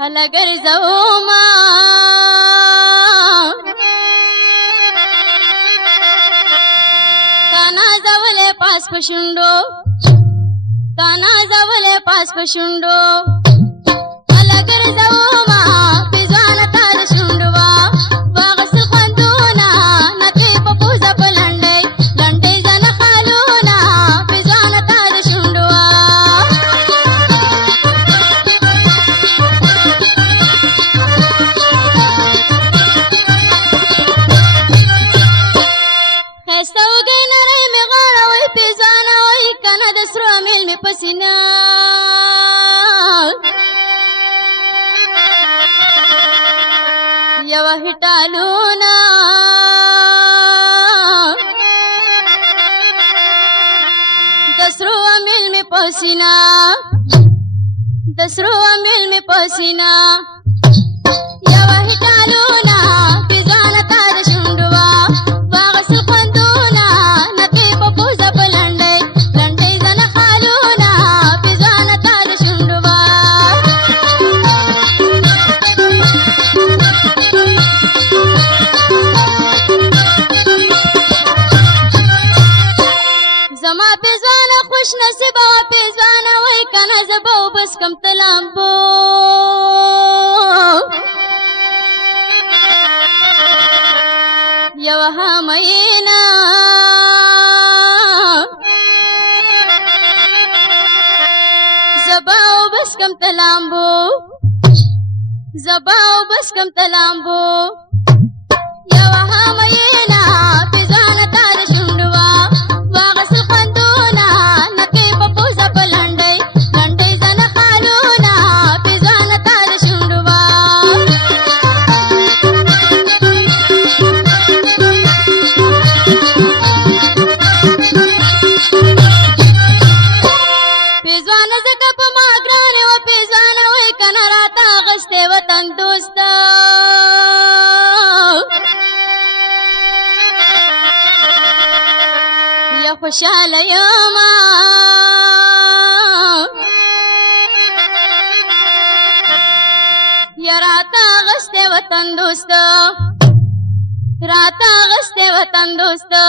هله ګرځوما تا نازولې پاس په شونډو تا نازولې پاس په شونډو هله ګرځوما پېزوانه تا د شونډو وا واغسل خوندونه نکې په پوزه په لنډۍ لنډۍ زنه خالونه پېزوانه تا د شونډو وا ښایسته وږی نری مې غاړه وای پېزوانه وای کنه د سرو امیل مې په سینه یوه هټالونه د سرو امیل مې په سینه د سرو امیل مې په سینه یوه هټالونه پېزوانه تا د شونډو وا واغسل خوندونه نکې په پوزه په لنډۍ لنډۍ زنه خالونه پېزوانه تا د شونډو وا زما پېزوانه خوش نصیبه وه پېزوانه وای کنه زه به وبس کم ته لامبو یوه همینه زه به وبس کم ته لامبو زه به وبس کم ته لامبو یوه همینه پېزوانه تا د شونډو وا واغسل خوندونه نکې په پوزه په لنډۍ لنډۍ زنه خالونه پېزوانه تا د شونډو وا پېزوانه ځکه په ما ګرانې وه پېزوانه وای کنه راته اغوستې وطن دوسته یا خوشحاله یمه یا راته اغوستې وطن دوسته راته اغوستې وطن دوسته